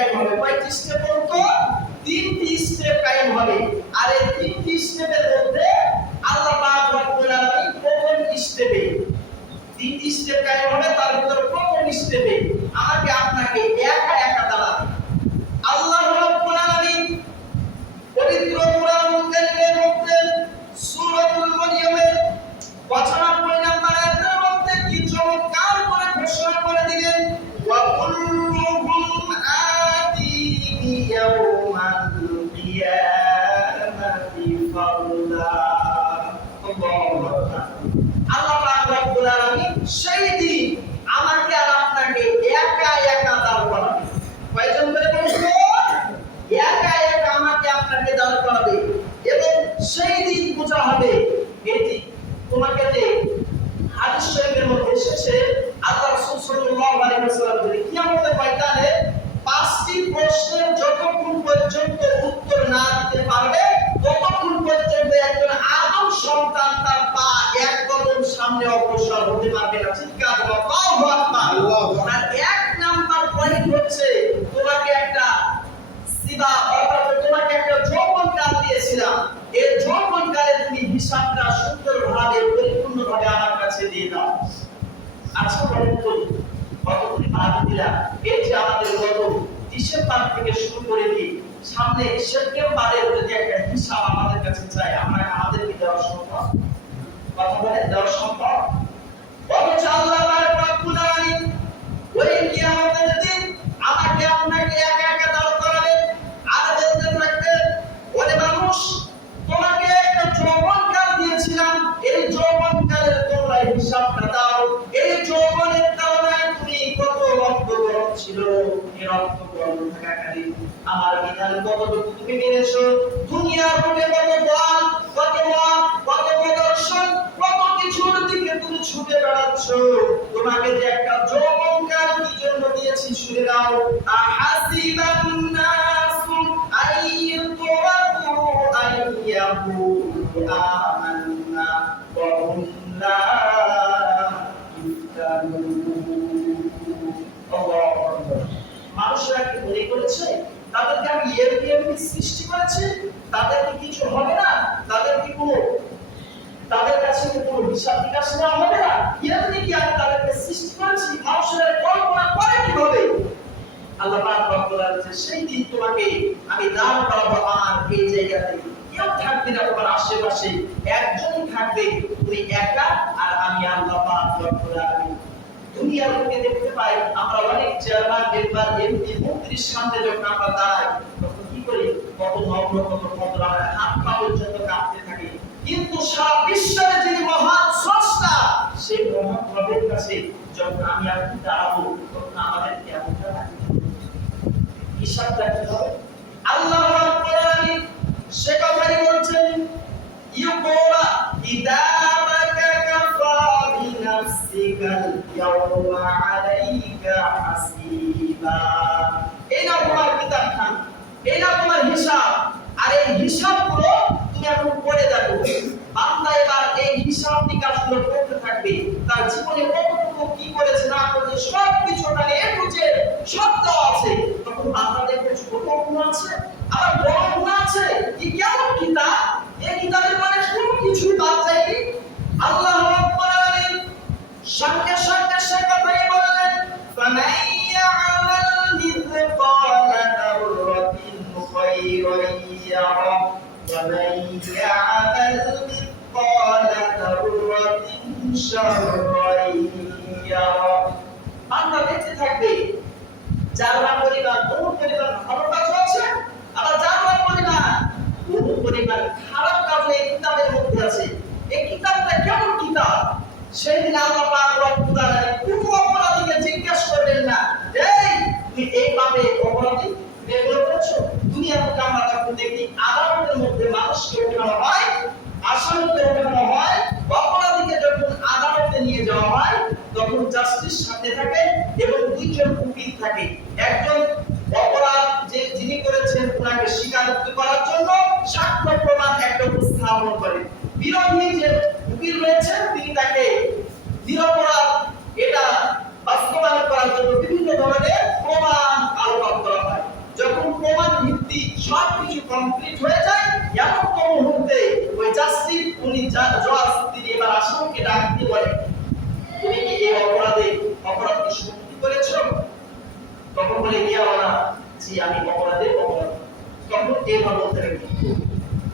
কায়েম হবে। কয়টি স্টেপ বলতো? 3টি স্টেপ কায়েম হবে। আর এই 3টি স্টেপের মধ্যে আল্লাহ পাক রব্বুল আলামিন প্রথম স্টেপে 3টি স্টেপ কায়েম হবে, তার ভিতরে প্রথম স্টেপে আমাকে আপনাকে একা একা দাঁড়াতে। আল্লাহ রাব্বুল আলামিন পবিত্র কোরআনুল কারীমের মধ্যে সূরাতুল মারইয়ামের 95 নম্বর আয়াতের মধ্যে কি চমৎকার করে ঘোষণা করে দিলেন, ওয়া কুল্লুহুম আতিহি ইয়াওমাল কিয়ামাতি ফারদা। আল্লাহু আকবার। আল্লাহ পাক রব্বুল আলামিন সেই দিন আমাকে আর আপনাকে একা একা দাঁড় করাবে। কয়জন করে বলছো? একা একা আমাকে আপনাকে দাঁড় করাবে এবং সেই দিন বোঝা হবে। এটি তোমাকে যে হাদিস শরীফের মধ্যে এসেছে, আল্লাহ রাসূল সাল্লাল্লাহু আলাইহি ওয়াসাল্লাম বলেন, কিয়ামতের ময়দানে 5টি প্রশ্নের যতক্ষণ পর্যন্ত উত্তর না দিতে পারবে ততক্ষণ পর্যন্ত একজন আদম সন্তান তার পা এক কদম সামনে অগ্রসর হতে পারবে না। চিৎকার করো আল্লাহু আকবার। আর 1 নাম্বার পয়েন্ট হচ্ছে, তোমাকে একটা সিবা অর্থাৎ তোমাকে একটা যৌবনকাল দিয়েছিলাম, এই যৌবনকালে তুমি হিসাবটা সুন্দরভাবে পরিপূর্ণভাবে আমার কাছে দিয়ে দাও। আচ্ছা বলেন তো কতগুলি বাদ দিলাম? এই যে আমাদের গত ডিসেম্বর থেকে শুরু করে দিই, সামনে সেপ্টেম্বরের যদি একটা হিসাব আমাদের কাছে চাই, আমরা আমাদেরকে দেওয়া সম্ভব? কথা বলেন, দেওয়া সম্ভব? অথচ আল্লাহ রাব্বুল আলামিন ওই কিয়ামতের দিন আমাকে আপনাকে একা একা দাঁড় করাবেন আর বলতে থাকবেন, ওরে মানুষ, তোমাকে একটা যৌবনকাল দিয়েছিলাম, এই যৌবনকালের তোমরা হিসাবটা দাও। এই যৌবনের কারণে তুমি কত রক্ত গরম ছিল, এই রক্ত গরম থাকাকালীন আমার বিধান কতটুকু তুমি মেনেছো, দুনিয়ার বুকে কত বল, কত মত, কত প্রদর্শন, কত কিছুর দিকে তুমি ছুটে বেড়াচ্ছ। তোমাকে যে একটা যৌবনকাল কি জন্য দিয়েছি শুনে নাও। আহাসিবান নাসু আইয়ুতরাকু আইয়াকুলু আমান্না ওয়া হুম লা ইফতানুন। আল্লাহু আকবার। মানুষরা কি মনে করেছে তাদেরকে আমি এমনি সৃষ্টি করেছি, তাদের কি কিছু হবে না, তাদের কি কোনো তাদের কাছে কোনো হিসাব নিকাশ নেওয়া হবে না? এমনি কি আমি তাদেরকে সৃষ্টি করেছি? মানুষেরা কল্পনা করে কিভাবে? আল্লাহ পাক রব্বুল আলামিন সেই দিন তোমাকে আমি দাঁড় করাবো আমার এই জায়গাতে, কেউ থাকবে না তোমার আশেপাশে, একজনই থাকবে, তুমি একা আর আমি আল্লাহ পাক রব্বুল আলামিন। দুনিয়ার লোকে দেখতে পাই আমরা অনেক চেয়ারম্যান, মেম্বার, এমপি, মন্ত্রীর সামনে যখন আমরা দাঁড়াই তখন কি করি, কত নম্র, কত ভদ্র, আমরা হাত পা পর্যন্ত কাঁপতে থাকি। কিন্তু সারা বিশ্বের যিনি মহান স্রষ্টা, সেই মহান রবের কাছে যখন আমি আপনি দাঁড়াবো তখন আমাদের কেমনটা লাগে? হিসাবটা কি হবে? আল্লাহ রাব্বুল আলামিন সে কথাই বলছেন, ইউকুরা ইদাবাকা কাফা বিনাফসিকাল ইয়াওমা আলাইকা হাসিবা। এই নাও তোমার কিতাব খান, এই নাও তোমার হিসাব, আর এই হিসাবগুলো তুমি এখন পড়ে দেখো। বান্দা এবার এই হিসাব নিকাশগুলো করতে থাকবে, তার জীবনে কতটুকু কি করেছে না করেছে সব কিছু ওখানে বুঝে সব দেওয়া আছে। তখন বান্দা দেখবে ছোট গুনাহ আছে, আবার বড় গুনাহ আছে। কি কেমন কিতাব? এই কিতাবের মানে কোনো কিছু বাদ যায়নি। আল্লাহ রাব্বুল আলামিন সঙ্গে সঙ্গে সে কথাই বললেন, ফামান ইয়ামাল মিসকালা যাররাতিন খায়রান ইয়ারা ওয়া মান ইয়ামাল মিসকালা যাররাতিন শাররান ইয়ারা। বান্দা দেখতে থাকবে যারা পরিমাণ বহু পরিমাণ ভালো কাজ আছে, আবার যারা পরিমাণ বহু পরিমাণ খারাপ কাজ এই কিতাবের মধ্যে আছে। এই কিতাবটা কেমন কিতাব? সেদিন আল্লাহ পাক রব্বুল আলামিন কোনো অপরাধীকে জিজ্ঞাসা করবেন না, এই তুমি এই পাপে অপরাধী এগুলো করেছো? দুনিয়ার মধ্যে আমরা যখন দেখি আদালতের মধ্যে মানুষকে ওঠানো হয়, আসামিকে ওঠানো হয়, অপরাধীকে যখন আদালতে নিয়ে যাওয়া হয় তখন জাস্টিস সাথে থাকে এবং দুইজন উকিল থাকে। একজন অপরাধ যে যিনি করেছেন ওনাকে স্বীকারোক্তি করার জন্য সাক্ষ্য প্রমাণ একটা উপস্থাপন করেন। বিরোধী যে উকিল রয়েছেন তিনি তাকে নিরপরাধ এটা বাস্তবায়ন করার জন্য বিভিন্ন ধরনের প্রমাণ আলোচনা করা হয়। কমপ্লিট হয়ে যায়, এমন মুহূর্তে ওই জাস্টিস উনি জজ তিনি এবার আসামিকে ডাক দিয়ে বলে, তুমি কি এই অপরাধ কি সত্যি করেছো? তখন বলে ইয়া আল্লাহ, জি আমি অপরাধ। তখন এইভাবে বলতে থাকি,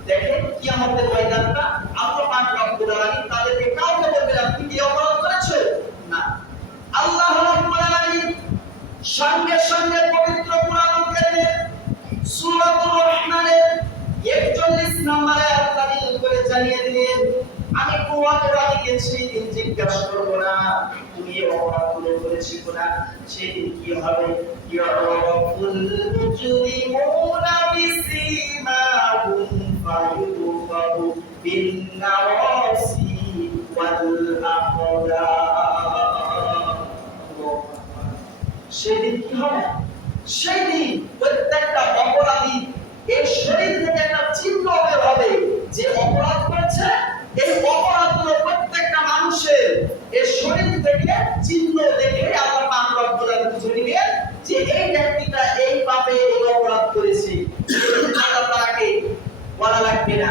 দেখেন কিয়ামতের ময়দানটা আল্লাহ পাক রব্বুল আলামিন তাদেরকে কাউকে বলবে না তুমি কি অপরাধ করেছো, না। আল্লাহ রাব্বুল আলামিন সঙ্গে সঙ্গে পবিত্র কুরআন কারীমের সূরাতুর রহমানের 41 নম্বর আয়াত নাযিল করে জানিয়ে দিলেন, আমি কোন অপরাধীকে সেদিন জিজ্ঞাসা করব না তুমি এই অপরাধগুলো করেছো কিনা, সেদিন কি হবে, ইয়ারাকুল মুজরিমুনা বিসীমাহুম ফায়ুফাহু বিন নাওয়াসি ওয়াল আকদাম। সেদিন কি হবে? সেদিন প্রত্যেকটা অপরাধী এই শরীর থেকে একটা চিহ্ন বের হবে যে অপরাধ করেছে। এই অপরাধগুলো প্রত্যেকটা মানুষের এই শরীর থেকে চিহ্ন দেখে আল্লাহ পাক রব্বুল আলামিন বুঝে নেবেন যে এই ব্যক্তিটা এই পাপে এই অপরাধ করেছে, আল্লাহ তাকে বলা লাগবে না।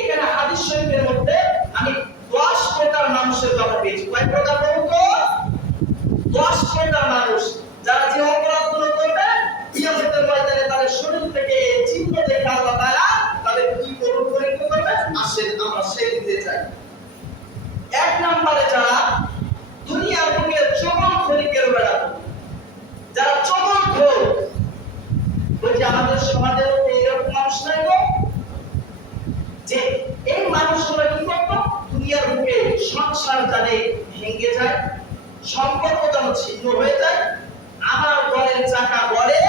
এখানে হাদিস শরীফের মধ্যে আমি 10 প্রকার মানুষের কথা পেয়েছি। কয় প্রকার বলুন তো? 10 প্রকার মানুষ যারা যে অপরাধগুলো করবে কিয়ামতের ময়দানে তাদের শরীর থেকে চিহ্ন দেখে আল্লাহ তাআলা তাদের কি করবে আসেন আমরা সেই দিতে চাই। এক নম্বরে যারা দুনিয়ার বুকে চগলখড়ি করে বেড়াতো, যারা চগলখোর, ওই যে আমাদের সমাজের এরকম মানুষ নাই গো, যে এই মানুষগুলো কি করতো দুনিয়ার বুকে সংসার জানে ভেঙে যায়, সম্পর্ক যেন ছিন্ন হয়ে যায়, আমার দলের চাকা গড়ে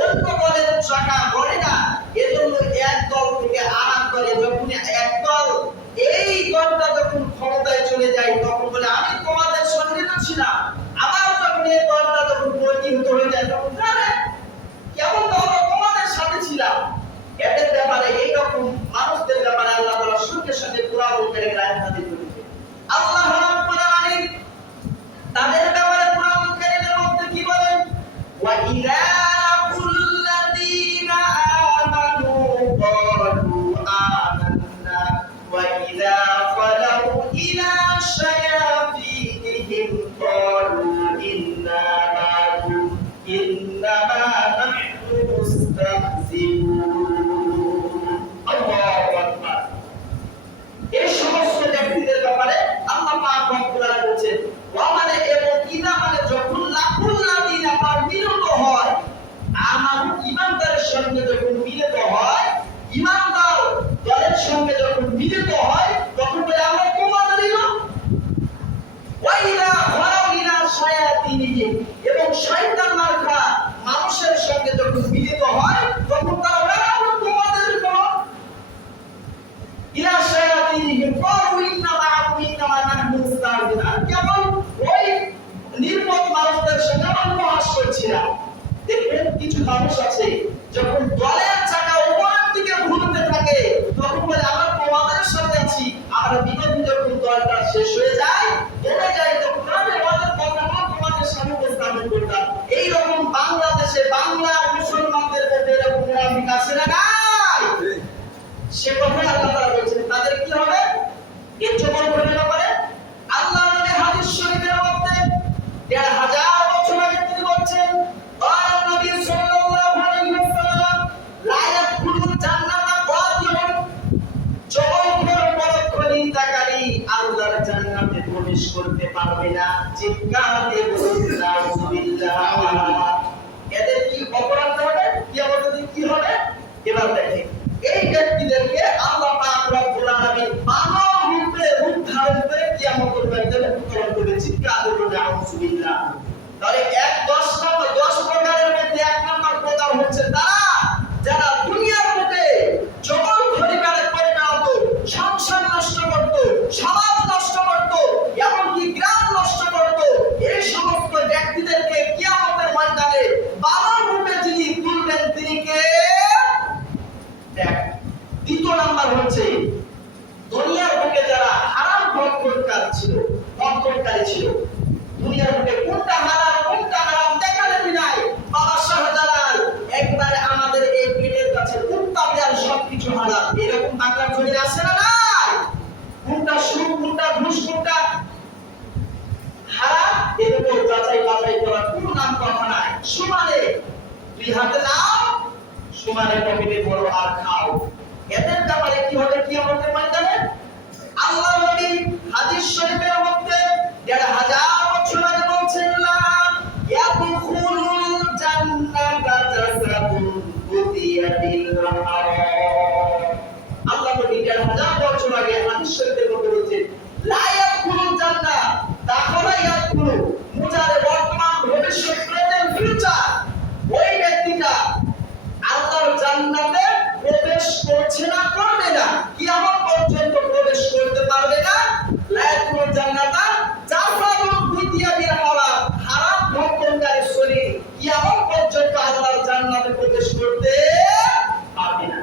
অন্য দলের চাকা গড়ে না, এজন্য এক দল থেকে আরেক দলে যখন এক দল এই দলটা যখন ক্ষমতায় চলে যায় তখন বলে আমি তোমাদের সঙ্গে তো ছিলাম, আবার যখন এই দলটা যখন পরিণত হয়ে যায় তখন আরে কেমন দল তোমাদের সাথে ছিলাম। এদের ব্যাপারে এইরকম মানুষদের ব্যাপারে আল্লাহ তাআলা সঙ্গে সঙ্গে কুরআন কারীমের আয়াত নাযিল করেছেন। আল্লাহ রাব্বুল আলামিন তাদের ব্যাপারে কুরআন কারীমের মধ্যে কি বলেন, ওয়া ইযা লাকুল্লাযীনা আমানু ক্বালু আমান্না ওয়া ইযা খালাউ ইলা শায়াতিনহিম ক্বালু ইন্না মা'কুম ইন্নামা নাহনু মুস্তাহজিউন। আল্লাহু আকবার। এই সমস্ত ব্যক্তিদের ব্যাপারে আল্লাহ পাক রব্বুল আলামিন বলেন, ওয়া মানে এবং ইদা মানে যখন লাকুল্লাযীনা তার মিলিত হয়, আমার ঈমানদারের সঙ্গে যখন মিলিত হয়, ঈমানদার দলের সঙ্গে যখন মিলিত হয় তখন বলে আমরা তোমাদের ইমান। ওয়া ইদা খালাউ ইলা শায়াতিনহিম এবং শয়তান মার্কা মানুষের সঙ্গে যখন মিলিত হয় তখন তারা বলে আমরা তোমাদের ইমান। ইলা শায়াতিনহিম ক্বালু ইন্না মা'কুম ইন্নামা নাহনু মুস্তাহজিউন। কেবল ওই নির্বোধ মানুষদের সঙ্গে আমরা উপহাস করছিলাম। দেখবেন কিছু মানুষ আছে যখন দলের চাকা উপরের দিকে ঘুরতে থাকে তখন বলে আমরা তোমাদের সাথে আছি, আমরা বিরোধী যখন দলটা শেষ হয়ে যায় দলে যায় তখন আমাদের কথাটা তোমাদের সামনে উপস্থাপন করতাম। এইরকম বাংলাদেশে বাংলা মুসলমানদের মধ্যে এরকম মুনাফিক আছে না নাই? সে কথা আল্লাহ তাআলা বলেছেন তাদের কি হবে? এর জন্য বলে না পারে আল্লাহ নবী হাদিস শরীফের মধ্যে ১৫০০ বছর আগে তিনি বলেছেন, আর নবী সাল্লাল্লাহু আলাইহি ওয়াসাল্লাম লা ইয়াদখুলুল জান্নাতা কাতিউন, চগলখোর পরোক্ষণিতাকারী আল্লাহর জান্নাতে প্রবেশ করতে পারবে না। চিৎকার দিয়ে বলুন নাউযুবিল্লাহ। এদের কি অপরাধ হবে? কিয়ামতের দিন কি হবে? এবার দেখেন এই ব্যক্তিদেরকে আল্লাহ পাক রব্বুল আলামিন মানব রূপে দুই হাতে নাও, সমানে পকেটে বড় আর খাও। এদের ব্যাপারে কি হবে কিয়ামতের ময়দানে? আল্লাহ নবী হাদিস শরীফের মধ্যে ১৫০০ বছর আগে বলছেন, লা ইয়াদখুলুল জান্নাতা জাসাদুন কুতিয়া বিল হারাম। আল্লাহ নবী ১৫০০ বছর আগে হাদিস শরীফের মধ্যে বলেছেন, লা ইয়াদখুলুল জান্নাহ দাখালা ইয়াদখুলু, মুজারে বর্তমান ভবিষ্যৎ প্রেজেন্ট ফিউচার, ওই ব্যক্তিটা আল্লাহর জান্নাতে প্রবেশ করছে না, করবে না, কিয়ামত পর্যন্ত প্রবেশ করতে পারবে না। লা ইয়াদখুলুল জান্নাতা জাসাদুন কুতিয়া বিল হারাম, হারাম ভক্ষণকারী শরীর কিয়ামত পর্যন্ত আল্লাহর জান্নাতে প্রবেশ করতে পারবে না।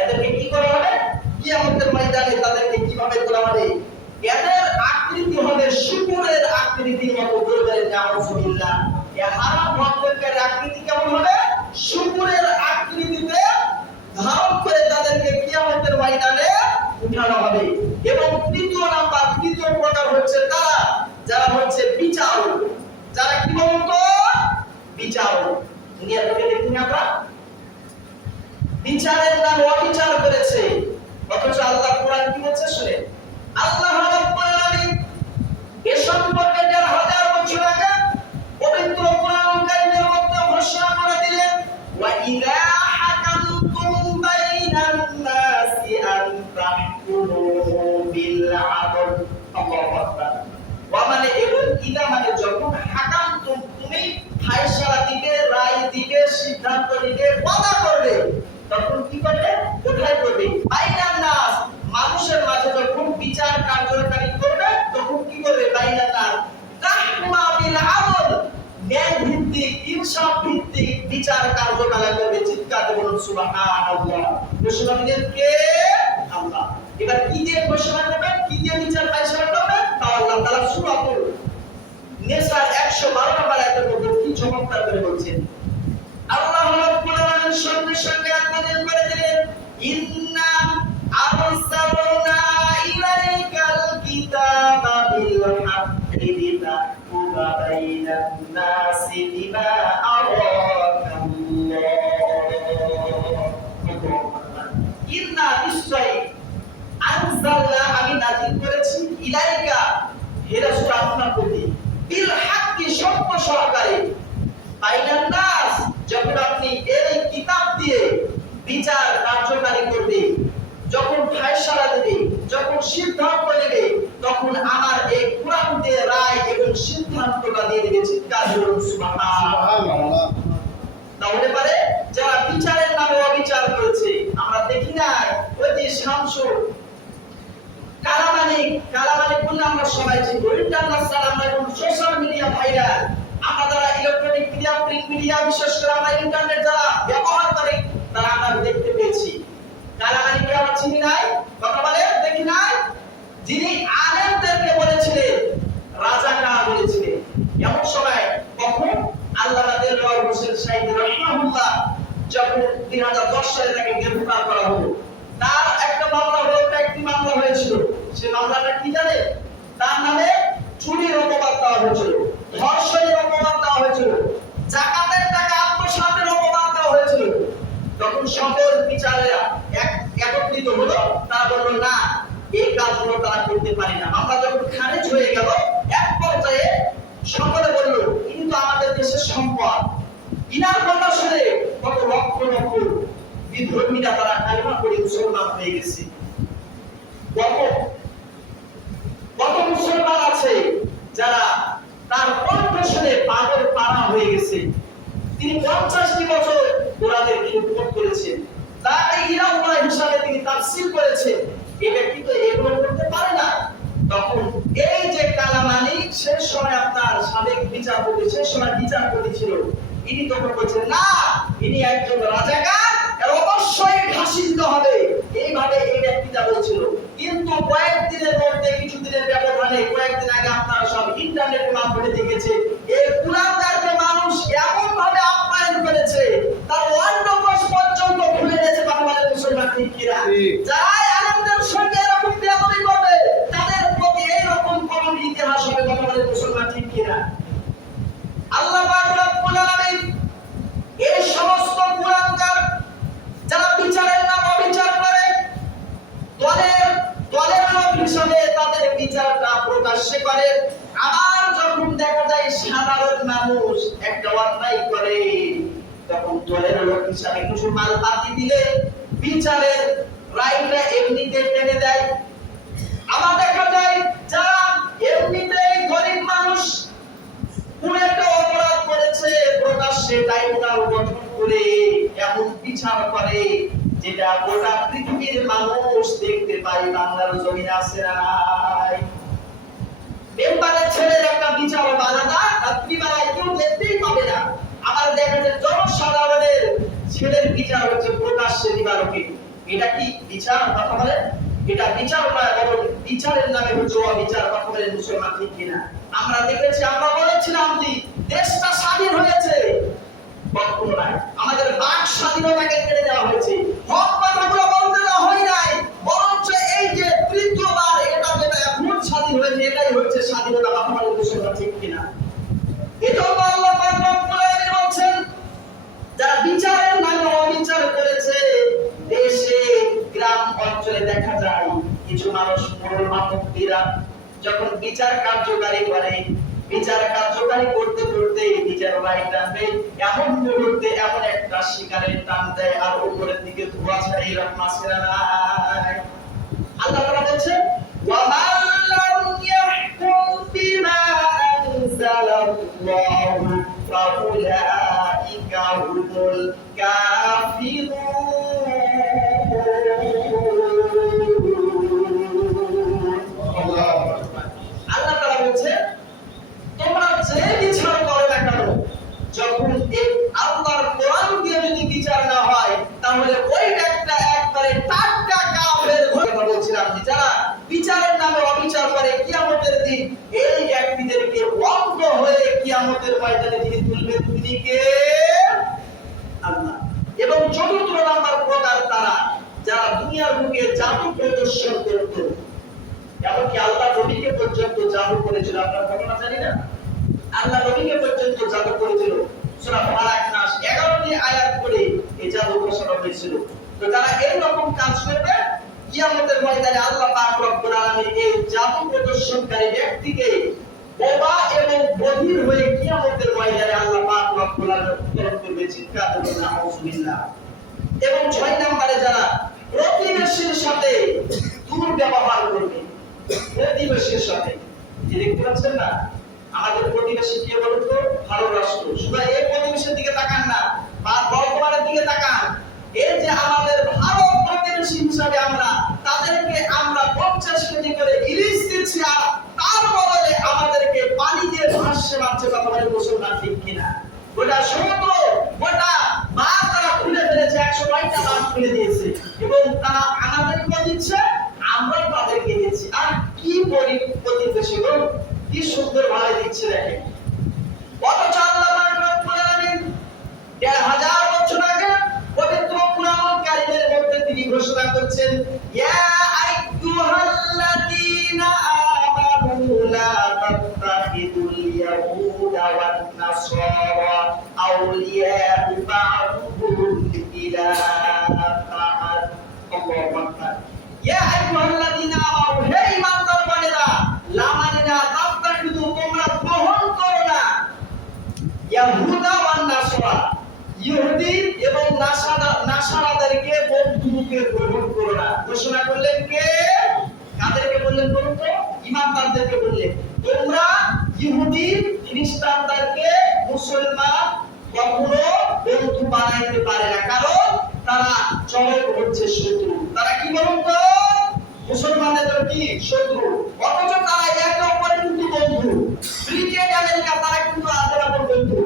এদেরকে কি করা হবে? কিয়ামতের ময়দানে তাদেরকে কিভাবে করা হবে? এদের আকৃতি হবে শুকুরের আকৃতির মতো। বলবেন নাউজুবিল্লাহ। এই হারাম ভক্ষণকারী আকৃতি কেমন হবে? শুকুরের আকৃতিতে ধারণ করে তাদেরকে কিয়ামতের ময়দানে উঠানো হবে। এবং তৃতীয় প্রকার হচ্ছে তারা যারা হচ্ছে বিচারক। যারা কি বলতো? বিচারক। দুনিয়া থেকে দেখুন আমরা বিচারের নামে অবিচার করেছে, অথচ আল্লাহ কোরআন কি বলছে শুনে। আল্লাহ রাব্বুল আলামিন এ সম্পর্কে ১৫০০ বছর আগে পবিত্র কোরআন কারীমের মধ্যে ঘোষণা করে দিলেন, ওয়া ইযা হাকামতুম বাইনান নাসি আন তাহকুমু বিল আদল। আল্লাহু আকবার। ওয়া মানে এবং ইযা মানে যখন হাকামতুম তুমি ফায়সালা দিবে, রায় দিবে, সিদ্ধান্ত দিবে, ওয়াদা করবে, তখন কি করবে? কোথায় করবে? বাইনান নাস, মানুষের মাঝে যখন বিচার কার্যকারী করবে তখন কি করবে? বাইনান নাস তাহকুমা বিল আদল, ন্যায় ভিত্তিক, ইনসাফ ভিত্তিক বিচার কার্যকলাপ করবে। চিৎকার করে বলুন সুবহানাল্লাহ। ঘোষণা দিলেন কে? আল্লাহ। এবার কি দিয়ে ঘোষণা করবেন? কি দিয়ে বিচার ফায়সালা করবেন? তা আল্লাহ তাআলা সূরাতুল নিসার ১১২ নম্বর আয়াতের মধ্যে কি চমৎকার করে বলছেন। আল্লাহ রাব্বুল আলামিন সঙ্গে সঙ্গে আয়াত করে দিলেন, ইন্না আরসালনা ইলাইকাল কিতাবা বিল হাক্কি লিতাহকুমা বাইনান নাসি বিমা আরাকাল্লাহ। ইন্না নিশ্চয় আনজালনা আমি নাযিল করেছি, ইলাইকা হে রাসূল আপনার প্রতি, বিল হাক্কি সত্য সহকারে, বাইনান নাস যখন আপনি এই কিতাব দিয়ে বিচার কার্যকারী করবে, যখন ফায়সালা দেবে, যখন সিদ্ধান্ত নেবে, তখন আমার এই কোরআন দিয়ে রায় এবং সিদ্ধান্তটা দিয়ে দেবে। চিৎকার করুন সুবহানাল্লাহ। তাহলে পারে যারা বিচারের নামে অবিচার করেছে, আমরা দেখি না ওই যে শামসু কালামানি বললে আমরা সবাই চিনি, ইন্টারনেট সালাম এবং সোশ্যাল মিডিয়া ভাইরাল, আমরা যারা ইলেকট্রনিক মিডিয়া, প্রিন্ট মিডিয়া, বিশেষ করে আমরা ইন্টারনেট যারা ব্যবহার করি, তারা আমরা দেখতে পেয়েছি। কালামানিকে আমরা চিনি নাই, কথা বলে দেখি নাই, যিনি আলেমদেরকে বলেছিলেন, রাজাকার বলেছিলেন। এমন সময় কখন আল্লামা দেলওয়ার হোসেন সাইদ রাহিমাহুল্লাহ যখন ২০১০ সালে তাকে গ্রেফতার করা হলো, তার একটা মামলা হলো, একটি মামলা হয়েছিল। সেই মামলাটা কি জানে? তার নামে চুরির অপবাদ দেওয়া হয়েছিল, ধর্ষণের অপবাদ দেওয়া হয়েছিল, যাকাতের টাকা আত্মসাতের অপবাদ দেওয়া হয়েছিল। তখন সকল বিচারেরা একত্রিত হলো, তারা বলল না, এই কাজগুলো তারা করতে পারে না। মামলা যখন খারিজ হয়ে গেল, এক পর্যায়ে সকলে বলল, ইনি তো আমাদের দেশের সম্পদ। ইনার কথা শুনে কত লক্ষ লক্ষ বিধর্মীরা তারা কালিমা পড়ে মুসলমান হয়ে গেছে। কত মুসলমান আছে যারা তার কণ্ঠ শুনে পাগল পানা হয়ে গেছে। তিনি ৫০টি বছর কোরআনের খিদমত করেছেন, তাকে ইলাহুল্লাহ হিসাবে তিনি তাফসীর করেছেন। এই ব্যক্তি তো এগুলো করতে পারে না। তখন এই যে কালামানি, শেষ সময় আপনার সাবেক বিচারপতি, শেষ সময় বিচারপতি ছিল, ইনি তখন বলছেন না, ইনি একজন রাজাকার, এর অবশ্যই ফাঁসি দিতে হবে, এইভাবে এই ব্যক্তিটা বলছিল। কিন্তু কয়েকদিনের মধ্যে, কিছুদিনের ব্যবধানে, কয়েকদিন আগে আপনারা সব ইন্টারনেটের মাধ্যমে দেখেছে, এই কুলাঙ্গারকে মানুষ এমন ভাবে আপ্যায়ন করেছে, তার অন্ডকোষ পর্যন্ত খুলে দিয়েছে। বাংলাদেশের মুসলমান ঠিক কিনা? যারাই আলেমদের সঙ্গে এরকম বেয়াদবি করবে, তাদের প্রতি এইরকম কোন ইতিহাস হবে। বাংলাদেশের মুসলমান ঠিক কিনা? আল্লাহ পাক রব্বুল আলামিন মানুষ একটা অন্যায় করে, তখন দলের লোক হিসাবে কিছু মাল পাতি দিলে বিচারের রায়টা এমনিতে টেনে দেয়। আবার দেখা যায় যারা এমনিতেই গরিব মানুষ কোন একটা অপরাধ করেছে, প্রকাশ্যে ট্রাইব্যুনাল গঠন করে এমন বিচার করে যেটা গোটা পৃথিবীর মানুষ দেখতে পায়। বাংলার জমিনে আছে না নাই? মেম্বারের ছেলের একটা বিচার বানানা রাত্রিবেলায় কেউ দেখতেই পাবে না। আবার দেখা যায় জনসাধারণের ছেলের বিচার হচ্ছে প্রকাশ্যে দিবালোকে। এটা কি বিচার? কথা বলে এটা বিচার নয়, বরং বিচারের নামে হচ্ছে অবিচার। কথা বলে মুসলমান ঠিক কিনা? আমরা দেখেছি, আমরা বলেছিলাম যে দেশটা স্বাধীন হয়েছে, কখনো নাই আমাদের বাক স্বাধীনতাকে কেড়ে দেওয়া হয়েছে। হক কথাগুলো বলতে দেওয়া হয় নাই, বরঞ্চ এই যে তৃতীয়বার এটা যেটা এখন স্বাধীন হয়েছে, এটাই হচ্ছে স্বাধীনতা। কথা বলে মুসলমান ঠিক কিনা? এটাও আল্লাহ পাক রব্বুল আলামিন বলছেন, যারা বিচারের নামে অবিচার করেছে, দেশে গ্রাম অঞ্চলে দেখা যায় কিছু মানুষ মোড়ল মামুকরা যখন বিচার কার্যকারী করে, বিচার কার্যকারী করতে করতে নিজের রায় টানবে, এমন মুহূর্তে এমন একটা শিকারের টান দেয় আর উপরের দিকে ধোঁয়া ছাড়ে। এরকম আছে না নাই? আল্লাহ তাআলা বলছেন, ওয়া মান লাম ইয়াহকুম বিমা আনজালাল্লাহু ফাউলাইকা হুমুল কাফিরুন। আল্লাহ তাআলা বলছেন, তোমরা যে বিচার করো না কেন, যখন এই আল্লাহর কোরআন দিয়ে যদি বিচার না হয়, তাহলে ওইটা একটা একবারে টাটকা কাফের। কথা বলছিলাম যে যারা বিচারের নামে অবিচার করে, কিয়ামতের দিন এই ব্যক্তিদেরকে অন্ধ হয়ে কিয়ামতের ময়দানে যিনি তুলবেন তিনি কে? আল্লাহ। এবং চতুর্থ নাম্বার প্রকার তারা যারা দুনিয়ার বুকে জাদু প্রদর্শন করত, এমনকি আল্লাহ নবীকে পর্যন্ত জাদু করেছিল। আপনারা ঘটনা জানি না? আল্লাহ নবীকে পর্যন্ত জাদু করেছিল। সূরা ফালাক নাস 11টি আয়াত করে এই জাদু ঘোষণা হয়েছিল। তো যারা এই রকম কাজ করবে, কিয়ামতের ময়দানে আল্লাহ পাক রব্বুল আলামিন এই জাদু প্রদর্শনকারী ব্যক্তিকে বোবা এবং বধির হয়ে কিয়ামতের ময়দানে আল্লাহ পাক রব্বুল আলামিন করবে। চিৎকার করে নাউজুবিল্লাহ। এবং 6 নম্বরে যারা প্রতিবেশীর সাথে দুর্ব্যবহার করবে, প্রতিবেশীর সাথে, দেখতে পাচ্ছেন না আমাদের প্রতিবেশী কে বলুন তো? ভালো রাষ্ট্র। শুধু এই প্রতিবেশীর দিকে তাকান না, বা বর্তমানের দিকে তাকান। এই যে আমাদের ভালো প্রতিবেশী হিসাবে আমরা তাদেরকে 50 কেজি করে ইলিশ দিচ্ছি, আর তার বদলে আমাদেরকে পানি দিয়ে ভাসছে মারছে। কথা বলে মুসলমান ঠিক কিনা? গোটা সমুদ্র, গোটা মাছ তারা খুলে ফেলেছে, 109টা মাছ খুলে দিয়েছে, এবং তারা আমাদেরকে দিচ্ছে, আমরা তাদেরকে দিচ্ছি। আর কি প্রতিবেশী গো, কি সুন্দর ভাবে দিচ্ছে দেখেন। অথচ আল্লাহ পাক রব্বুল আলামিন 1000 বছর আগে পবিত্র কুরআনুল কারীমের মধ্যে তিনি ঘোষণা করছেন, ইয়া আইয়ুহাল্লাযীনা আমানু লা তাত্তাখিদুল ইয়াহুদা ওয়ান নাসারা আউলিয়া বা'দুহুম ইলা বা'দ। আল্লাহু আকবার। ইয়া আইয়ুহাল্লাযীনা আমানু, হে ঈমানদার বান্দারা, লা মানিনা তাত্তাখিদু, তোমরা গ্রহণ করো না ইয়াহুদা ওয়ান নাসারা, ইহুদি এবং নাসারাদেরকে বন্ধুরূপে গ্রহণ করো না। ঘোষণা করলেন কে? কাদেরকে বললেন বলুন তো? ঈমানদারদেরকে বললেন, তোমরা ইহুদি খ্রিস্টানদেরকে মুসলমান কখনো বন্ধু বানাইতে পারে না, কারণ তারা চরম হচ্ছে শত্রু। তারা কি বলুন তো? মুসলমানদের কি শত্রু। অথচ তারা একে অপরের কিন্তু বন্ধু। ব্রিটেন, আমেরিকা তারা কিন্তু আলাদা বন্ধু।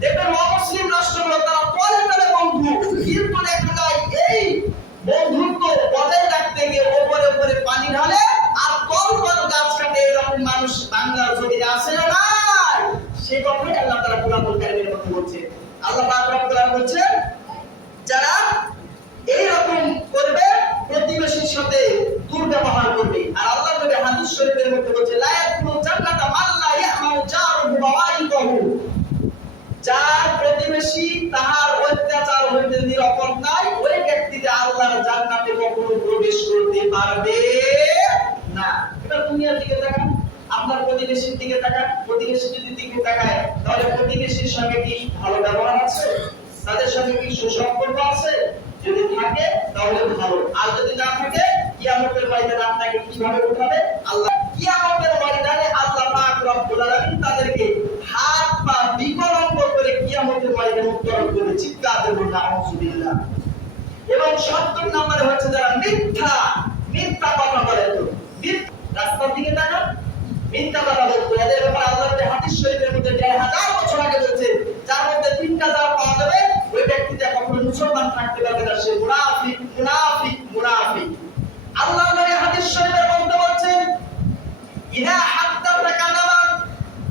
দেখবেন অমুসলিম রাষ্ট্রগুলো তারা পরে পরে বন্ধু, কিন্তু দেখা যায় এই বন্ধুত্ব বজায় রাখতে গিয়ে উপরে উপরে পানি ঢালে আর তল গাছ কাটে। এরকম মানুষ বাংলার জমিনে আছে না নাই? সেই কথাই আল্লাহ তাআলা কুরআনুল কারীমের মধ্যে বলছে। আল্লাহ পাক রব্বুল আলামিন বলছেন, যারা এই রকম করবে, প্রতিবেশীর সাথে দুর্ব্যবহার করবে। আর আল্লাহ নবী হাদিস শরীফের মধ্যে বলছে, লা ইয়াদখুলু জান্নাতা মান লা ইয়ামানু জারুহু বাওয়াইকাহু, যার প্রতিবেশী তাহার অত্যাচার হইতে নিরাপদ নাই, ওই ব্যক্তি যে আল্লাহর জান্নাতে কখনো প্রবেশ করতে পারবে না। এটা দুনিয়ার দিকে তাকান, আপনার প্রতিবেশীর দিকে তাকান, প্রতিবেশী যদি দিকে তাকায় তাহলে প্রতিবেশীর সঙ্গে কি ভালো ব্যবহার আছে? তাদের সঙ্গে কি সুসম্পর্ক আছে? যদি থাকে তাহলে ভালো, আর যদি না থাকে কিয়ামতের ময়দানে আপনাকে কিভাবে উঠাবে? আল্লাহ কিয়ামতের ময়দানে আল্লাহ পাক রব্বুল আলামিন তাদেরকে হাত পা বিকলাঙ্গ করে কিয়ামতের ময়দানে উত্তোলন করে চিৎকার দেবেন নাউযুবিল্লাহ। এবং ৭০ নম্বরে হচ্ছে যারা মিথ্যা কথা বলে। তো রাস্তার দিকে তাকান, মিথ্যা কথা বলতো, এদের ব্যাপারে আল্লাহর হাদিস শরীফের মধ্যে ১০০০ বছর আগে বলছে যার মধ্যে ৩টা যারা পাওয়া যাবে ওই ব্যক্তিটা কখনো মুসলমান থাকতে পারবে না, সে মুনাফিক মুনাফিক মুনাফিক। আল্লাহর নবী হাদিস শরীফের মধ্যে বলছেন ইদা হাদ্দাতা কাযাবা,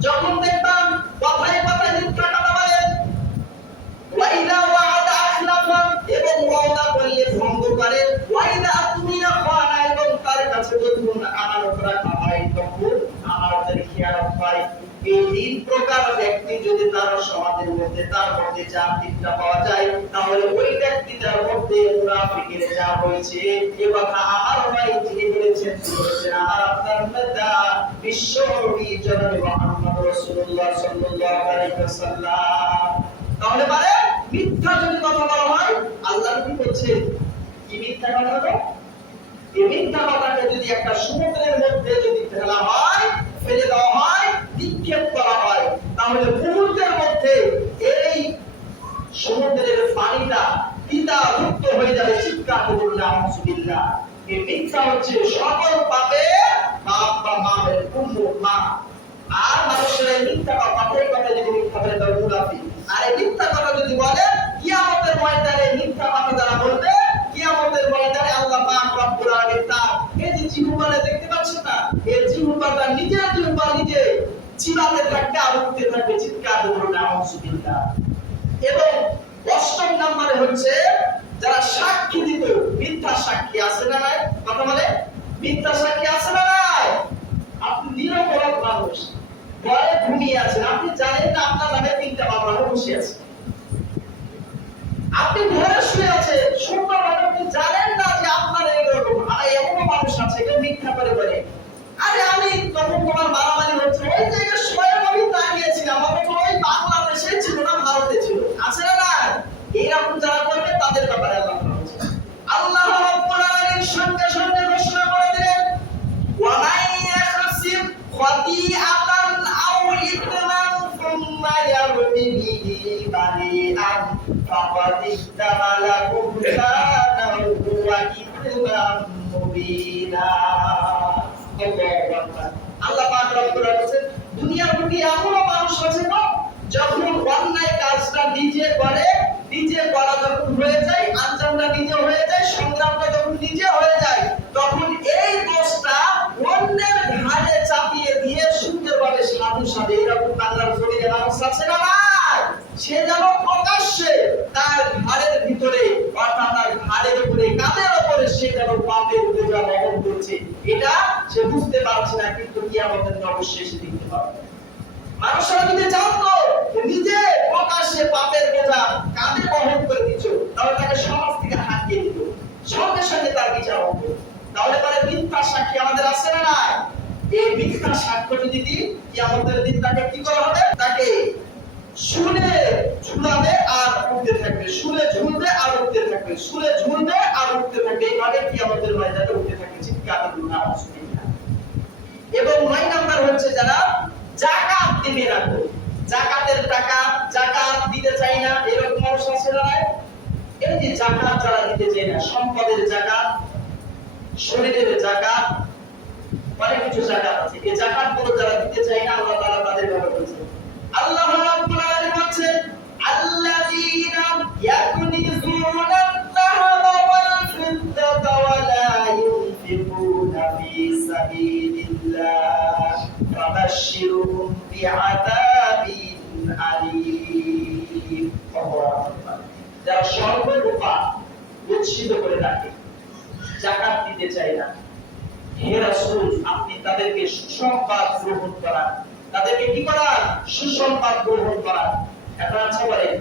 যখন দেখতাম কথায় কথায় মিথ্যা কথা বলেন, ওয়া ইদা ওয়া'আদা আখলাফা, এবং ওয়াদা করলে ভঙ্গ করে, ওয়া ইদা আতুমিনা খানা, এবং তার কাছে যখন আমানত রাখা হয় তখন আমানতের খেয়ানত হয়। এই তিন প্রকার ব্যক্তি যদি তার সমাজের মধ্যে তার মধ্যে যা তিনটা পাওয়া যায় তাহলে ওই ব্যক্তিটার মধ্যে মুনাফিকের যা হয়েছে এ কথা আমার ভাই যিনি বলেছেন আমার আপনার নেতা বিশ্বনবী জনাবে মুহাম্মদ রাসূলুল্লাহ সাল্লাল্লাহু আলাইহি ওয়াসাল্লাম। তাহলে মানে মিথ্যা যদি কথা বলা হয় আল্লাহ কি বলছেন? কি মিথ্যা কথা? তো এই মিথ্যা কথাকে যদি একটা সমুদ্রের মধ্যে যদি ফেলা হয়, ফেলে দেওয়া হয়, নিক্ষেপ করা হয়, তাহলে মুহূর্তের মধ্যে এই সমুদ্রের পানিটা তিতাযুক্ত হয়ে যাবে। চিৎকার করুন নাউযুবিল্লাহ। এই মিথ্যা হচ্ছে সকল পাপের বাপ বা মায়ের মা। আর মানুষের মিথ্যা কথাই কথা যদি মিথ্যা বলে তাহলে মুনাফিক। আর এই মিথ্যা কথা যদি বলে কিয়ামতের ময়দানে মিথ্যা কথা যারা বলবে কিয়ামতের ময়দানে আল্লাহ পাক রব্বুল আলামিন তার এই যে জিহ্বাটা দেখতে পাচ্ছেন না, এই জিহ্বাটা নিজের জিহ্বা নিজে চিবাতে থাকবে আর উঠতে থাকবে। চিৎকার করুন নাউযুবিল্লাহ। এবং ৮ম নম্বরে হচ্ছে যারা সাক্ষী দিত, মিথ্যা সাক্ষী আছে না নাই? কথা বলে মিথ্যা সাক্ষী আছে না নাই? আপনি নিরপরাধ মানুষ, ঘরে ঘুমিয়ে আছেন, আপনি জানেন না আপনার নামে ৩টা মামলা বসে আছে, আপনি ঘরে শুয়ে আছেন, শুক্রবার আপনি জানেন না যে আপনার এইরকম। আর এমনও মানুষ আছে কেউ মিথ্যা করে বলে আরে আমি তখন তোমার মারামারি হচ্ছে ওই জায়গায় স্বয়ং আমি দাঁড়িয়েছিলাম, আমার তো ওই বাংলাদেশে ছিল না ভারতে ছিল, আছে না না? এইরকম যারা করবে তাদের ব্যাপারে আল্লাহ রাব্বুল আলামিন সঙ্গে সঙ্গে ঘোষণা করে দিলেন ওয়া মান ইয়াখসিব খাতিআতান আও ইতমান সুম্মা ইয়ারমি বিহি বারিআন ফাকাদ ইহতামালা বুহতানান ওয়া ইতমান মুবিনা। আল্লাহ পাক রব্বুল আলামিন দুনিয়ার বুকে এমন মানুষ আছে না যখন অন্যায় কাজটা নিজে করে, নিজে করা যখন হয়ে যায়, আঞ্জামটা নিজে হয়ে যায়, সংগ্রামটা যখন নিজে হয়ে যায়, তখন এই দোষটা অন্যের ঘাড়ে চাপিয়ে দিয়ে সুন্দরভাবে সাধু সাধে এরকম বাংলার জমিনে মানুষ আছে না ভাই? সে যেন প্রকাশ্যে তার ঘাড়ের ভিতরে অর্থাৎ তার ঘাড়ের উপরে কাঁধের উপরে সে যেন পাপের বোঝা বহন করছে, এটা সে বুঝতে পারছে না, কিন্তু কিয়ামতের দিন অবশ্যই সে দেখতে পাবে। মানুষরা যদি জানতো নিজে প্রকাশ্যে পাপের বোঝা কাঁধে বহন করে দিচ্ছ তাহলে তাকে সমাজ থেকে হাঁটিয়ে দিত, সঙ্গে সঙ্গে তার বিচার হতো। তাহলে পরে মিথ্যা সাক্ষী আমাদের আছে না নাই? এই মিথ্যা সাক্ষ্য যদি দিই কিয়ামতের দিন তাকে কি করা হবে? তাকে শুলে ঝুলাবে আর উঠতে থাকবে, শুলে ঝুলবে আর উঠতে থাকবে, শুলে ঝুলবে আর উঠতে থাকবে, এইভাবে কিয়ামতের ময়দানে উঠতে থাকবে। চিৎকার করুন নাউযুবিল্লাহ। এবং ৯ নাম্বার হচ্ছে যারা যাকাত দিবে না, যাকাতের টাকা যাকাত দিতে চাই না, এরকম মানুষ আছে না? এই যে যাকাত যারা দিতে চায় না, সম্পদের যাকাত, শরীরের যাকাত, অনেক কিছু যাকাত আছে, এই যাকাত গুলো যারা দিতে চায় না আল্লাহ তাআলা তাদের ব্যাপারে বলেছেন। আল্লাহ রাব্বুল আলামিন বলেন আল্লাযীনা ইয়াকুনিজুনা আয-যাহাবা ওয়াল ফিদ্দাতা ওয়া লা ইউনফিকুনা ফী সাবিলিল্লাহ ফাবাশশিরহুম বিআযাবিন আলীম। যারা সর্বরূপা উৎসিত করে রাখে, যাকাত দিতে চায় না, হে রাসূল আপনি তাদেরকে সুসংবাদ গ্রহণ করান, তাদেরকে কি করান? সুসংবাদ গ্রহণ করান। এখন আচ্ছা বলেন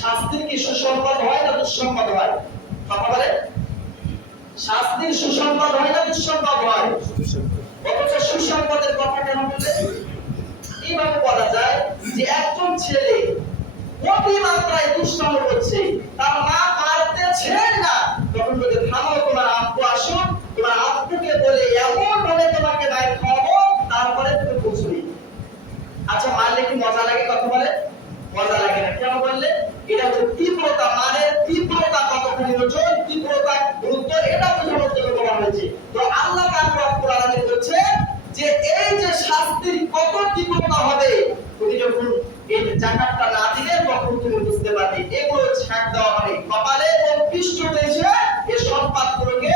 শাস্তির কি সুসংবাদ হয় না দুঃসংবাদ হয়? কথা বলেন শাস্তির সুসংবাদ হয় না দুঃসংবাদ হয়? অথচ সুসম্পদের কথা কেন বললেন? এইভাবে বলা যায় যে একজন ছেলে অতিমাত্রায় দুষ্টামি করছে, তার মা পারতেছেন না, তখন বলে থামো, তোমার আব্বু আসুন, তোমার আব্বুকে বলে এমন ভাবে তোমাকে মায়ের খাওয়াবো, তারপরে তুমি বুঝবে। আচ্ছা, মারলে কি মজা লাগে? কথা বলে মজা লাগে না। কেন বললে? এটা হচ্ছে তীব্রতা, মানের তীব্রতা কতখানি ওজন, তীব্রতা গুরুত্ব, এটা বোঝানোর জন্য বলা হয়েছে। তো আল্লাহ পাক রব্বুল আলামিন বলছে যে এই যে শাস্তির কত তীব্রতা হবে, তুমি যখন এই জাকাতটা না দিলে তখন তুমি বুঝতে পারবে। এগুলো ছাড় দেওয়া হবে কপালে এবং পৃষ্ঠদেশে, এই সম্পদগুলোকে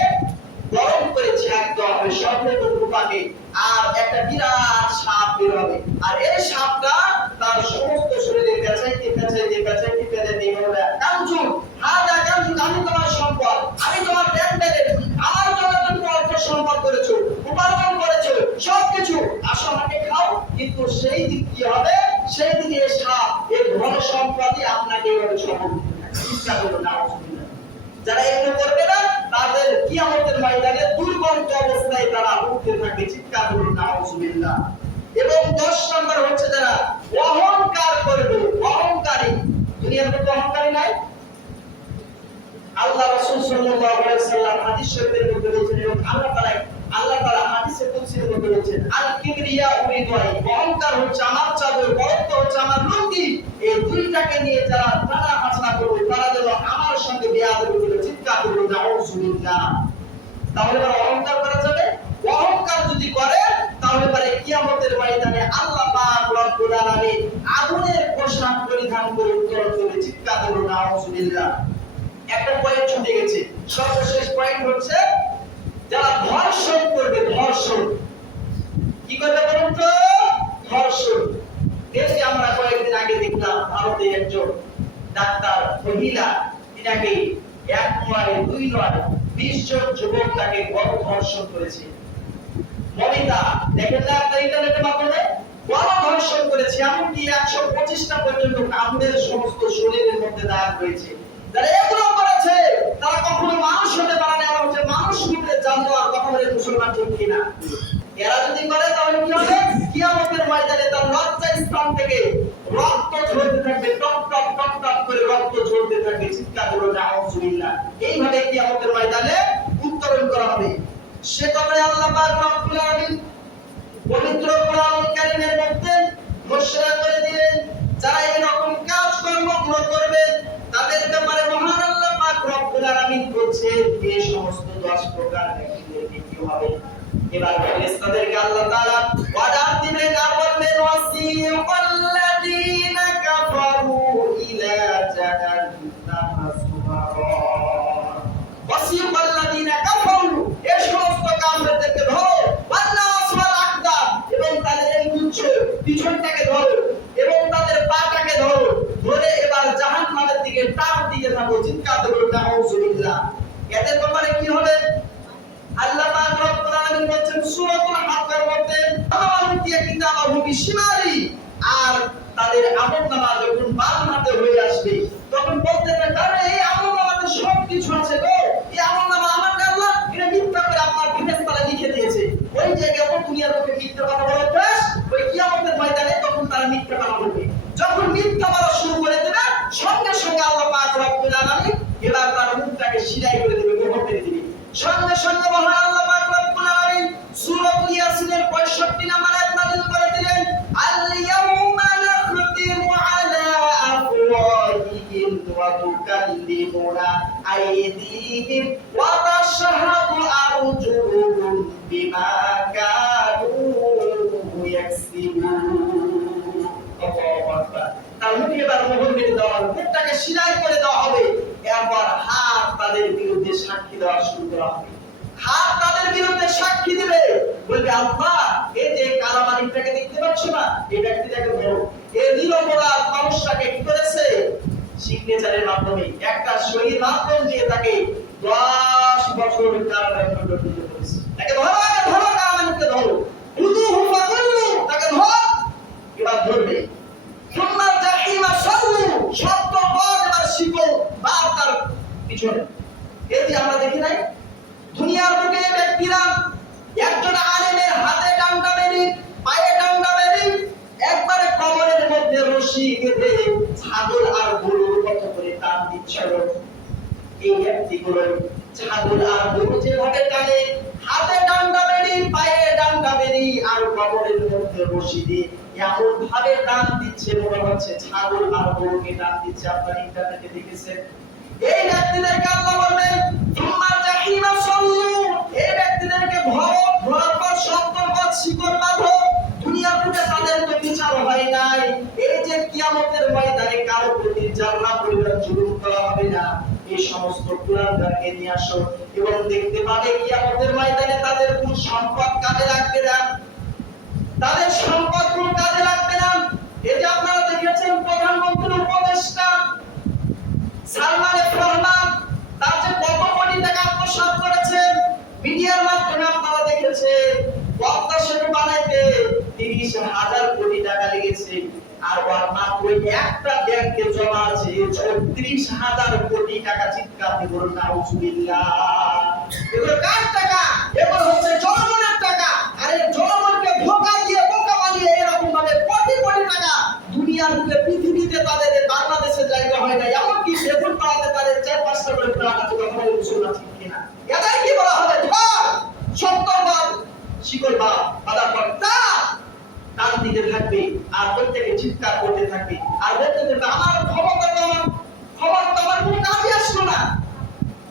গরম করে ছাড় দেওয়া হবে স্বর্ণের রূপাকে, আর একটা বিরাট সাপ বের হবে। আর এই সাপটা তার সমস্ত শরীরে পেঁচাইতে পেঁচাইতে পেঁচাইতে পেঁচাইতে বলবে, কাঞ্চুর হাদা কাঞ্চুর, আমি তোমার সম্পদ, আমি তোমার ব্যাংকের, আমার জন্য তুমি অর্থ সম্পদ করেছো, উপার্জন করেছো, সবকিছু, আসো আমাকে খাও। কিন্তু সেই দিক কি হবে? সেই দিকে সাপ এই ধন সম্পদই আপনাকে এইভাবে সফল চিন্তা করবে না। যারা এগুলো করবে না, তাদের কিয়ামতের ময়দানে দুর্গন্ধ অবস্থায় তারা উঠতে থাকবে, চিৎকার করবে নাউজুবিল্লাহ। এবং 10 নম্বর হচ্ছে যারা অহংকার করবে, অহংকারী। দুনিয়ার মধ্যে অহংকারী নাই? আল্লাহ রাসূল সাল্লাল্লাহু আলাইহি ওয়াসাল্লাম হাদিস শরীফের মধ্যে বলেছেন, এবং আল্লাহ তাআলা হাদিসে কুদসির মধ্যে বলেছেন, আল কিবরিয়া উরিদুই, অহংকার হচ্ছে আমার চাদর, বড়ত্ব হচ্ছে আমার লুঙ্গি। এই দুইটাকে নিয়ে যারা টানা হাসনা করবে, তারা যেন আমার সঙ্গে বেয়াদবি করে, চিৎকার করবে নাউজুবিল্লাহ। তাহলে অহংকার করা যাবে? অহংকার যদি করে তাহলে পরে কিয়ামতের ময়দানে আল্লাহ পাক রব্বুল আলামিন আগুনের পোশাক পরিধান করে উত্তরণ দেবে, চিৎকার করবে নাউজুবিল্লাহ। একটা পয়েন্ট ছুটে গেছে, সর্বশেষ পয়েন্ট হচ্ছে যারা ধর্ষণ করবে। ধর্ষণ কি করবে বলুন তো? ধর্ষণ। দেশে আমরা কয়েকদিন আগে দেখলাম ভারতে একজন ডাক্তার মহিলা, তিনাকে এক নয় দুই নয় 20 জন যুবক তাকে ধর্ষণ করেছে। মনিতা দেখেন না আপনার ইন্টারনেটের মাধ্যমে, ধর্ষণ করেছে, এমনকি 125টা পর্যন্ত কামড়ের সমস্ত শরীরের মধ্যে দাগ রয়েছে। যারা এগুলো করেছে তারা কখনো মানুষ হতে পারে না, হচ্ছে মানুষ রূপে জানোয়ার। কথা বলে মুসলমান ঠিক কিনা? এরা যদি করে তাহলে কি হবে? কিয়ামতের ময়দানে তার লজ্জা স্থান থেকে রক্ত ঝরতে থাকবে, টপ টপ টপ টপ করে রক্ত ঝরতে থাকবে, চিৎকার করে নাউজুবিল্লাহ। এইভাবে কিয়ামতের ময়দানে উত্তরণ করা হবে। সে কথাই আল্লাহ পাক রব্বুল আলামিন পবিত্র কোরআনুল কারীমের মধ্যে ঘোষণা করে দিলেন, যারা এরকম কাজকর্মগুলো করবে তাদের ব্যাপারে মহান আল্লাহ পাক রব্বুল আলামিন বলছেন এই সমস্ত 10 প্রকার ব্যক্তিদেরকে কি হবে। এবার ফেরেশতাদেরকে আল্লাহ তাআলা ওয়াদা দিবেন, আর বলবেন ওয়াসিকাল্লাযীনা কাফারু ইলা জাহান্নামা সুমারা। ওয়াসিকাল্লাযীনা কাফারু, এই সমস্ত কাফেরদেরকে ধরো, ওয়ান্নাসওয়াল আকদাম, এবং তাদের এই গুচ্ছ পিছনটাকে ধরো এবং তাদের পাটাকে ধরো, ধরে এবার জাহান্নামের দিকে টান দিতে থাকো, চিৎকার করো নাউজুবিল্লাহ। এদের ব্যাপারে কি হবে? আল্লাহ পাক রব্বুল আলামিন বলেন সূরাতুল হাক্কের মধ্যে, আমানুতিয়া কিতাবাহু বিশিমালি, আর তাদের আমলনামা যখন বাম হাতে হয়ে আসবে তখন বলতে থাকবে, আরে এই আমলনামাতে সব কিছু আছে গো, এই আমলনামা আমার আল্লাহ এটা মিথ্যা করে আপনার ফেরেশতারা লিখে দিয়েছে। ওই জায়গায় তো দুনিয়ার লোকে মিথ্যা কথা বলে বেশ, ওই কিয়ামতের ময়দানে তখন তারা মিথ্যা কথা বলবে। যখন মিথ্যা বলা শুরু করে দেবে, সঙ্গে সঙ্গে আল্লাহ পাক রব্বুল আলামিন এবার তার মুখটাকে সিলাই করে দেবে, মোহর মেরে দেবে। সঙ্গে সঙ্গে মহান আল্লাহ পাক রব্বুল আলামিন সূরাতুল ইয়াসিনের 65 নম্বর আয়াত নাযিল করে দিলেন, আল ইয়াউমা নাখতিমু আলা আফওয়াহিহিম ওয়া তুকাল্লিমুনা আইদিহিম ওয়া তাশহাদু আরজুলুহুম বিমা কানু ইয়াকসিবুন। আল্লাহু আকবার। তার মুখে এবার মোহর মেরে দেওয়া হবে, মুখটাকে সিলাই করে দেওয়া হবে। এরপর হাত তাদের বিরুদ্ধে সাক্ষী দেওয়া শুরু করা হবে। হাত তাদের বিরুদ্ধে সাক্ষী দিবে, বলবে আল্লাহ এই যে কালা মালিকটাকে দেখতে পাচ্ছ না, এই ব্যক্তিটাকে ধরো, এই নিরপরাধ মানুষটাকে কি করেছে? সিগনেচারের মাধ্যমে একটা সই মাধ্যম দিয়ে তাকে 10 বছর কারাদণ্ড দিতে হয়েছে। তাকে ধরো, আগে ধরো, কালা মালিককে ধরো, খুযুহু ফাকুল্লু, তাকে ধরো। এবার ধরবে, সুন্নাত জাহিমা সাল্লু, সত্য পথ এবার শিখো বা তার পিছনে। এই যে আমরা দেখি নাই দুনিয়ার বুকে ব্যক্তিরা একজন আলেমের হাতে রশি বেঁধে ছাগল আর গরুর মতো করে টান দিচ্ছিল। এই ব্যক্তিগুলো ছাগল আর গরু যেভাবে টানে, হাতে ডান্ডা বেড়ি, পায়ে ডান্ডা বেড়ি আর কবরের মধ্যে রশি দিয়ে এমন ভাবে টান দিচ্ছে, মনে হচ্ছে ছাগল আর গরুকে টান দিচ্ছে। আপনারা ইন্টারনেটে দেখেছেন। এই ব্যক্তিদেরকে আল্লাহ বলবেন সুম্মা জাহিমা সাল্লু, এই ব্যক্তিদেরকে ধরার পর 70 পথ শিকড় বাঁধো। দুনিয়া থেকে তাদের তো বিচার হয় নাই। এই যে কিয়ামতের ময়দানে কারো প্রতি জাররা পরিমাণ জুলুম করা হবে না, এই সমস্ত কুলাঙ্গারকে নিয়ে আসো এবং দেখতে পাবে কিয়ামতের ময়দানে তাদের কোন সম্পদ কাজে লাগবে না, তাদের সম্পদ কোন কাজে লাগবে না। এই যে আপনারা দেখেছেন প্রধানমন্ত্রীর উপদেষ্টা সালমান এফ রহমান, তার যে কত কোটি টাকা আত্মসাৎ করেছেন, মিডিয়ার মাধ্যমে আপনারা দেখেছেন। পদ্মা সেতু বানাইতে 30,000 কোটি টাকা লেগেছে, আর ওর মাত্র একটা ব্যাংকে জমা আছে 36,000 কোটি টাকা। চিৎকার দিয়ে বলুন নাউজুবিল্লাহ। এগুলো কার টাকা? এগুলো হচ্ছে জনগণের টাকা। আর এই জনগণকে ধোঁকা দিয়ে বোকা বানিয়ে এরকম ভাবে কোটি কোটি টাকা দুনিয়ার বুকে পৃথিবীতে তাদের বাংলাদেশে জায়গা হয় না, এমনকি বেতন পাওয়াতে তাদের 4-5টা করে প্ল্যান আছে। কথা বলে মুসলমান ঠিক কিনা? এটাই কি বলা হবে? ধর 70 বার শিকড় বাঁধা পর টান দিতে থাকবে আর প্রত্যেকে চিৎকার করতে থাকবে আর বলতে থাকবে আমার ক্ষমতা তো আমার কোনো কাজে আসলো না,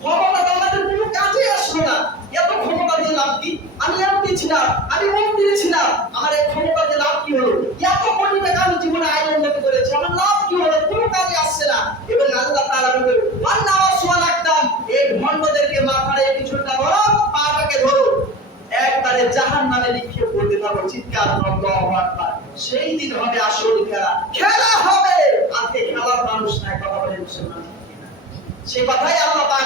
ক্ষমতা তো আমাদের কোনো কাজে আসলো না, এত ক্ষমতা দিয়ে লাভ কি? আমি এমপি ছিলাম, আমি মন্ত্রী ছিলাম, আমার এই ক্ষমতা দিয়ে লাভ কি হলো? এত কোটি টাকা আমি জীবনে আয় উন্নতি করেছি, আমার লাভ কি হলো? কোনো কাজে আসছে না। এবং আল্লাহ তাআলা বলেন ওয়ান্না ওয়াসওয়া লাগতাম, এই ভণ্ডদেরকে মাথায় কিছুটা ধরো, পাটাকে ধরো, একবারে জাহান্নামে নিক্ষেপ করতে পারবো। চিৎকার আল্লাহু আকবার। সেই দিন হবে আসল খেলা, খেলা হবে। আজকে খেলার মানুষ নাই। কথা বলে মুসলমান ঠিক কিনা? সেই কথাই আল্লাহ পাক